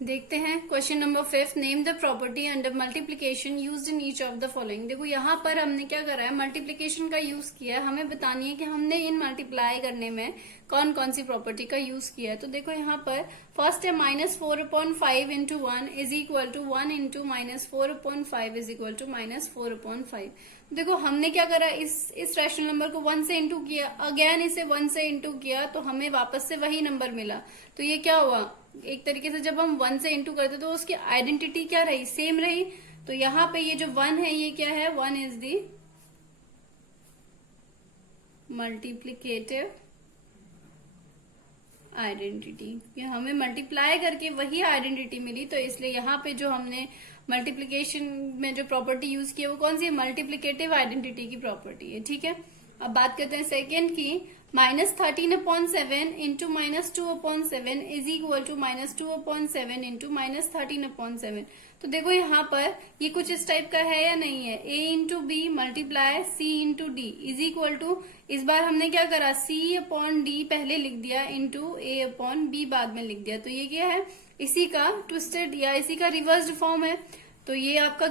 देखते हैं question number 5। Name the property under multiplication used in each of the following. देखो यहाँ पर हमने क्या करा है, मल्टीप्लीकेशन का यूज किया है। हमें बतानी है कि हमने इन मल्टीप्लाई करने में कौन कौन सी प्रॉपर्टी का यूज किया है। तो देखो यहाँ पर फर्स्ट है -4/5 into 1 is equal to 1 into -4/5 is equal to -4/5। देखो हमने क्या करा, इस रैशनल नंबर को 1 से इंटू किया, अगेन इसे 1 से इंटू किया, तो हमें वापस से वही नंबर मिला। तो ये क्या हुआ, एक तरीके से जब हम 1 से इंटू करते तो उसकी आइडेंटिटी क्या रही, सेम रही। तो यहाँ पे ये जो 1 है ये क्या है, 1 इज दी मल्टीप्लीकेटिव आइडेंटिटी। ये हमें मल्टीप्लाई करके वही आइडेंटिटी मिली, तो इसलिए यहाँ पे जो हमने मल्टीप्लीकेशन में जो प्रॉपर्टी यूज की है वो कौन सी है, मल्टीप्लीकेटिव आइडेंटिटी की प्रॉपर्टी है। ठीक है, अब बात करते हैं सेकेंड की। -13/7 into -2/7 is equal to -2/7 into -13/7। तो देखो यहाँ पर ये कुछ इस टाइप का है या नहीं है, a into b multiply c into d is equal to, इस बार हमने क्या करा, c/d पहले लिख दिया इंटू a/b बाद में लिख दिया। तो ये क्या है, इसी का ट्विस्टेड या इसी का रिवर्स्ड फॉर्म है। तो ये आपका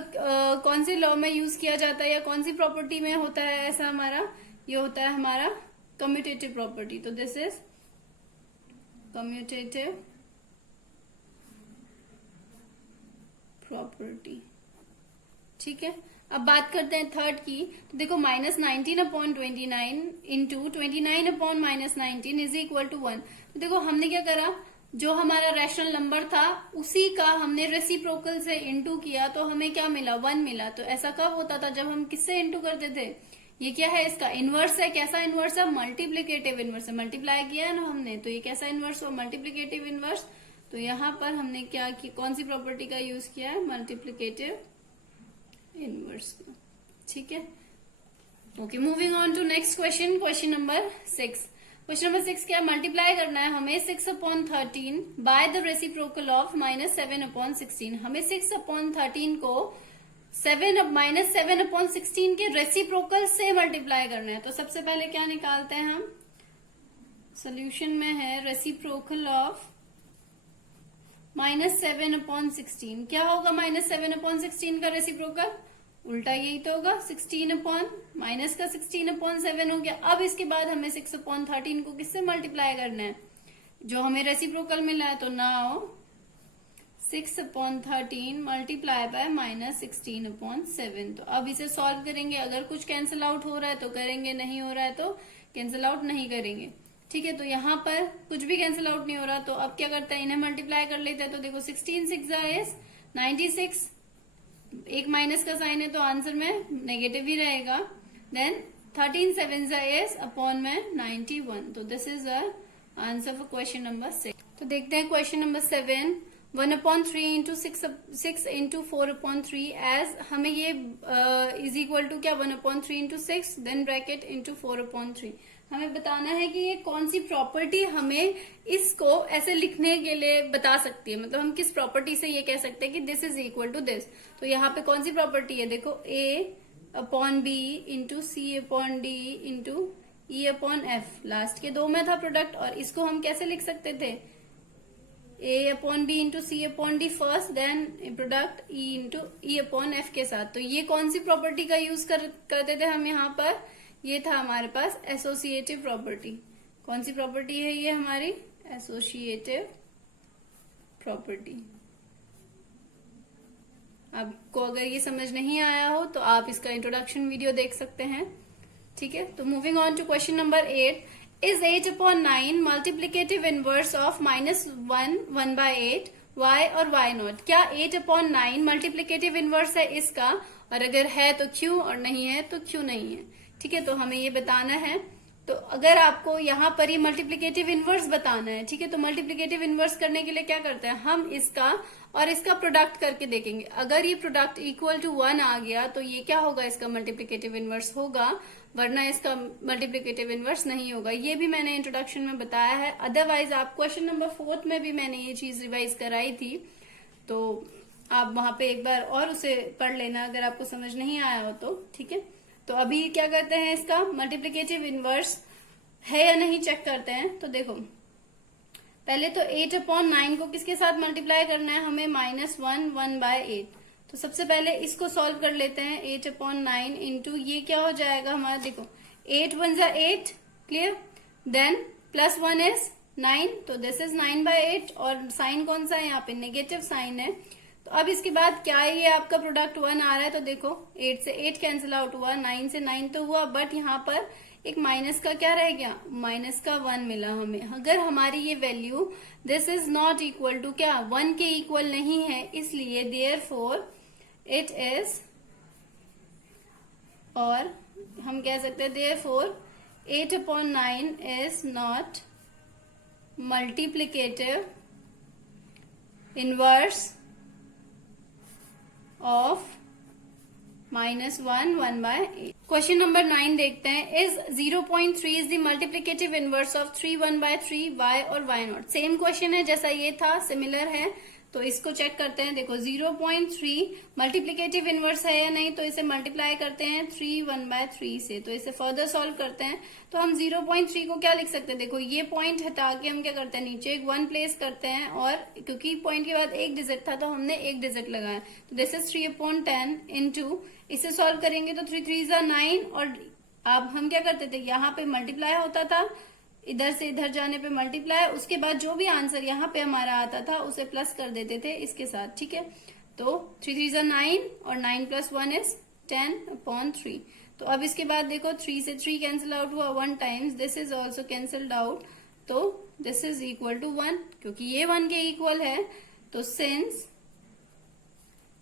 कौन से लॉ में यूज किया जाता है या कौन सी प्रॉपर्टी में होता है ऐसा, हमारा ये होता है हमारा कम्यूटेटिव प्रॉपर्टी। तो दिस इज कम्यूटेटिव प्रॉपर्टी। ठीक है, अब बात करते हैं थर्ड की। तो देखो -19/29 इंटू 29/-19 इज इक्वल टू 1। तो देखो हमने क्या करा, जो हमारा रैशनल नंबर था उसी का हमने रेसिप्रोकल से इंटू किया, तो हमें क्या मिला, 1 मिला। तो ऐसा कब होता था, जब हम किससे इंटू करते थे, ये क्या है, इसका इनवर्स है। कैसा इनवर्स है, मल्टीप्लीकेटिव इनवर्स है। मल्टीप्लाई किया है ना हमने, तो ये कैसा इनवर्स हो, मल्टीप्लीकेटिव इनवर्स। तो यहाँ पर हमने क्या की, कौन सी प्रॉपर्टी का यूज किया है, मल्टीप्लीकेटिव इनवर्स का। ठीक है, okay, moving on to next question, question number 6। Question number 6 क्या, मल्टीप्लाई करना है हमें 6/13 बाय द रेसिप्रोकल ऑफ -7/16। हमें 6/13 को -7/16 के रेसिप्रोकल से मल्टीप्लाई करना है। तो सबसे पहले क्या निकालते हैं हम, सोल्यूशन में है रेसिप्रोकल ऑफ -7/16। क्या होगा -7/16 का रेसिप्रोकल, उल्टा यही तो होगा, 16 माइनस का 16/7 हो गया। अब इसके बाद हमें 6/13 को किससे मल्टीप्लाई करना है, जो हमें रेसिप्रोकल मिला है। तो नाउ 6/13 मल्टीप्लाई बाय -16/7। तो अब इसे सॉल्व करेंगे, अगर कुछ कैंसिल आउट हो रहा है तो करेंगे, नहीं हो रहा है तो कैंसिल आउट नहीं करेंगे। ठीक है, तो यहाँ पर कुछ भी कैंसिल आउट नहीं हो रहा, तो अब क्या करते हैं, इन्हें मल्टीप्लाई कर लेते हैं। तो देखो 16 6 इज 96, एक माइनस का साइन है तो आंसर में नेगेटिव ही रहेगा। देन 13 7 इज अपॉन में 91। तो this is the answer for question number 6। तो देखते हैं question number 7। 1/3 into 6 into 4/3 as हमें ये इज इक्वल टू क्या, 1/3 इंटू 6 देन ब्रैकेट इंटू 4/3। हमें बताना है कि ये कौन सी प्रॉपर्टी हमें इसको ऐसे लिखने के लिए बता सकती है, मतलब हम किस प्रॉपर्टी से ये कह सकते हैं कि this is equal to this. तो यहाँ पे कौन सी प्रॉपर्टी है, देखो a/b into c/d into e/f। Last के दो में था प्रोडक्ट, और इसको हम कैसे लिख सकते थे, a/b into c/d first, then product e into e/f के साथ। तो ये कौन सी प्रॉपर्टी का यूज करते थे हम यहाँ पर, ये था हमारे पास एसोसिएटिव प्रॉपर्टी। कौन सी प्रॉपर्टी है ये हमारी, एसोसिएटिव प्रॉपर्टी। आपको अगर ये समझ नहीं आया हो तो आप इसका इंट्रोडक्शन वीडियो देख सकते हैं। ठीक है, तो moving on to question number 8। Is 8/9 multiplicative inverse of -1 1/8 y और y नॉट। क्या 8/9 मल्टीप्लीकेटिव इनवर्स है इसका, और अगर है तो क्यों, और नहीं है तो क्यों नहीं है। ठीक है, तो हमें ये बताना है। तो अगर आपको यहाँ पर ये मल्टीप्लीकेटिव इनवर्स बताना है, ठीक है, तो मल्टीप्लीकेटिव इनवर्स करने के लिए क्या करते हैं, हम इसका और इसका प्रोडक्ट करके देखेंगे। अगर ये प्रोडक्ट इक्वल टू 1 आ गया तो ये क्या होगा, इसका मल्टीप्लीकेटिव इनवर्स होगा, वरना इसका मल्टीप्लीकेटिव इनवर्स नहीं होगा। ये भी मैंने इंट्रोडक्शन में बताया है। अदरवाइज आप क्वेश्चन नंबर 4 में भी मैंने ये चीज रिवाइज कराई थी, तो आप वहां पे एक बार और उसे पढ़ लेना अगर आपको समझ नहीं आया हो तो। ठीक है, तो अभी क्या करते हैं, इसका मल्टीप्लीकेटिव इनवर्स है या नहीं चेक करते हैं। तो देखो पहले तो 8/9 को किसके साथ मल्टीप्लाई करना है हमें, -1 1/8। तो सबसे पहले इसको सॉल्व कर लेते हैं। 8/9 इंटू ये क्या हो जाएगा हमारा, देखो 8 1 जा 8, क्लियर, देन +1 इज 9, तो दिस इज 9/8, और साइन कौन सा है यहाँ पे, नेगेटिव साइन है। तो अब इसके बाद क्या है, ये आपका प्रोडक्ट 1 आ रहा है, तो देखो 8 से 8 कैंसिल आउट हुआ, 9 से 9 तो हुआ, बट यहाँ पर एक माइनस का क्या रह गया, माइनस का 1 मिला हमें। अगर हमारी ये value this is not equal to क्या, 1 के इक्वल नहीं है, इसलिए देयरफॉर इट इज, और हम कह सकते हैं therefore 8/9 is not multiplicative inverse of -1 1/8। Question number 9 देखते हैं। Is 0.3 is the multiplicative inverse of 3 1/3 y और y0। सेम क्वेश्चन है जैसा ये था, सिमिलर है, तो इसको चेक करते हैं। देखो 0.3 मल्टीप्लिकेटिव इनवर्स है या नहीं, तो इसे मल्टीप्लाई करते हैं 3 1/3 से, तो इसे फर्दर सॉल्व करते हैं। तो हम 0.3 को क्या लिख सकते हैं, देखो ये पॉइंट हटा के हम क्या करते हैं, नीचे एक 1 प्लेस करते हैं, और क्योंकि पॉइंट के बाद एक डिजिट था तो हमने एक डिजिट लगाया, तो दिस इज 3/10 इंटू, इसे सॉल्व करेंगे तो 3 3 जा 9, और अब हम क्या करते थे, यहाँ पे मल्टीप्लाई होता था, इधर से इधर जाने पे मल्टीप्लाई, उसके बाद जो भी आंसर यहाँ पे हमारा आता था उसे प्लस कर देते थे इसके साथ, ठीक है। तो 3 3 जा 9, और 9 + 1 इज 10/3। तो अब इसके बाद देखो 3 से 3 कैंसिल आउट हुआ 1 times, this is also cancelled out, तो दिस इज इक्वल टू 1, क्योंकि ये 1 के इक्वल है। तो सिंस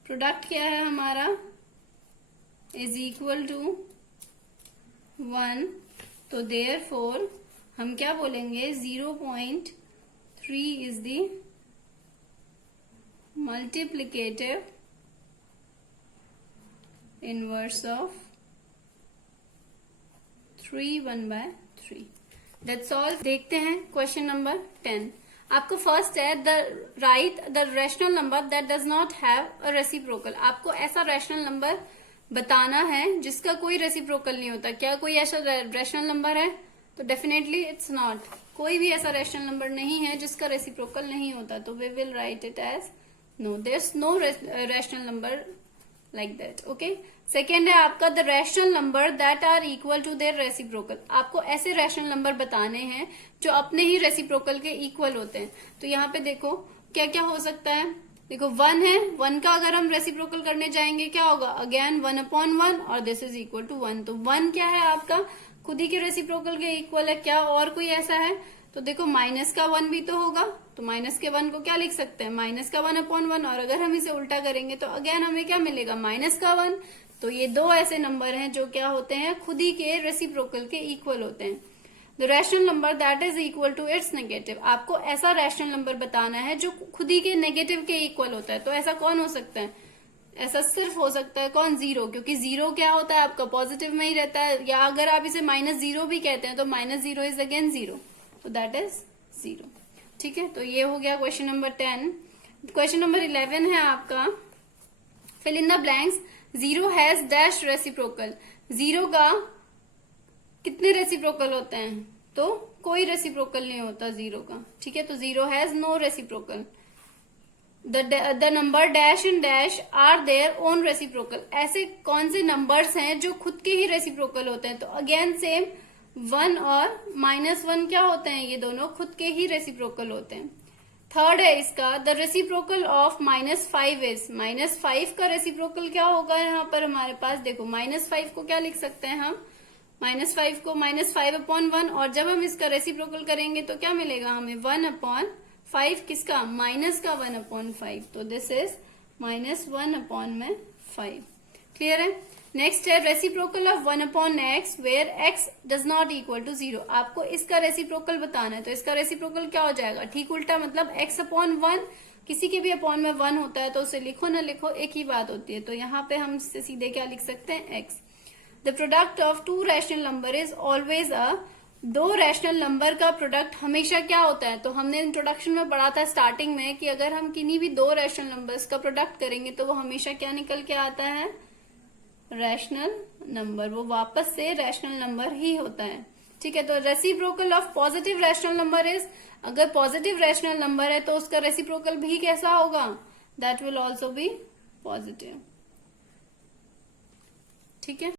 प्रोडक्ट क्या है हमारा, इज इक्वल टू 1, तो देयरफॉर हम क्या बोलेंगे, 0.3 is the multiplicative inverse of 3 1/3। That's all. देखते हैं क्वेश्चन नंबर 10। आपको फर्स्ट है right the rational number that does not have a reciprocal. आपको ऐसा रैशनल नंबर बताना है जिसका कोई रेसिप्रोकल नहीं होता। क्या कोई ऐसा रैशनल नंबर है, तो डेफिनेटली इट्स नॉट, कोई भी ऐसा रैशनल नंबर नहीं है जिसका रेसिप्रोकल नहीं होता, तो we will write it as no, there is no rational number like that, okay. Second है आपका the rational number that are equal to their reciprocal. आपको ऐसे रैशनल नंबर बताने हैं जो अपने ही रेसिप्रोकल के इक्वल होते हैं। तो यहाँ पे देखो क्या क्या हो सकता है, देखो 1 है, 1 का अगर हम रेसिप्रोकल करने जाएंगे क्या होगा, अगेन 1/1, और दिस इज इक्वल टू 1। तो 1 क्या है आपका, खुद ही के रेसिप्रोकल के इक्वल है। क्या और कोई ऐसा है, तो देखो माइनस का 1 भी तो होगा, तो माइनस के 1 को क्या लिख सकते हैं, माइनस का 1/1, और अगर हम इसे उल्टा करेंगे तो अगेन हमें क्या मिलेगा, माइनस का 1। तो ये दो ऐसे नंबर हैं जो क्या होते हैं, खुद ही के रेसिप्रोकल के इक्वल होते हैं। The rational number that is equal to its negative. आपको ऐसा रैशनल नंबर बताना है जो खुद ही के नेगेटिव के इक्वल होता है। तो ऐसा कौन हो सकता है, ऐसा सिर्फ हो सकता है कौन, 0, क्योंकि 0 क्या होता है आपका पॉजिटिव में ही रहता है, या अगर आप इसे -0 भी कहते हैं तो -0 इज अगेन 0, तो दैट इज 0, ठीक है। तो ये हो गया क्वेश्चन नंबर 10। क्वेश्चन नंबर 11 है आपका, fill in the blanks. 0 has dash reciprocal. 0 का कितने रेसिप्रोकल होते हैं, तो कोई रेसिप्रोकल नहीं होता 0 का, ठीक है। तो 0 has no reciprocal. The number dash and dash are their own reciprocal. ऐसे कौन से नंबर्स हैं जो खुद के ही रेसिप्रोकल होते हैं, तो अगेन सेम 1 और -1 क्या होते हैं, ये दोनों खुद के ही रेसिप्रोकल होते हैं। थर्ड है इसका, द रेसिप्रोकल ऑफ -5 इज। -5 का रेसिप्रोकल क्या होगा यहाँ पर हमारे पास, देखो -5 को क्या लिख सकते हैं हम, -5 को -5/1, और जब हम इसका रेसिप्रोकल करेंगे तो क्या मिलेगा हमें, 1/5, किसका, माइनस का 1/5, तो दिस इज -1/5। क्लियर है। नेक्स्ट है reciprocal of 1/x where x does not equal to 0। आपको इसका रेसिप्रोकल बताना है, तो इसका रेसिप्रोकल क्या हो जाएगा, ठीक उल्टा, मतलब x/1, किसी के भी अपॉन में 1 होता है तो उसे लिखो ना लिखो एक ही बात होती है। तो यहाँ पे हम इससे सीधे क्या लिख सकते हैं, x। The product of 2 rational number is always a. 2 rational number का प्रोडक्ट हमेशा क्या होता है, तो हमने इंट्रोडक्शन में पढ़ा था स्टार्टिंग में कि अगर हम किन्हीं भी 2 रैशनल नंबर्स का प्रोडक्ट करेंगे तो वो हमेशा क्या निकल के आता है, रैशनल नंबर। वो वापस से रैशनल नंबर ही होता है। ठीक है, तो reciprocal of positive rational number is, अगर पॉजिटिव रैशनल नंबर है तो उसका रेसिप्रोकल भी कैसा होगा, that will also be positive. ठीक है।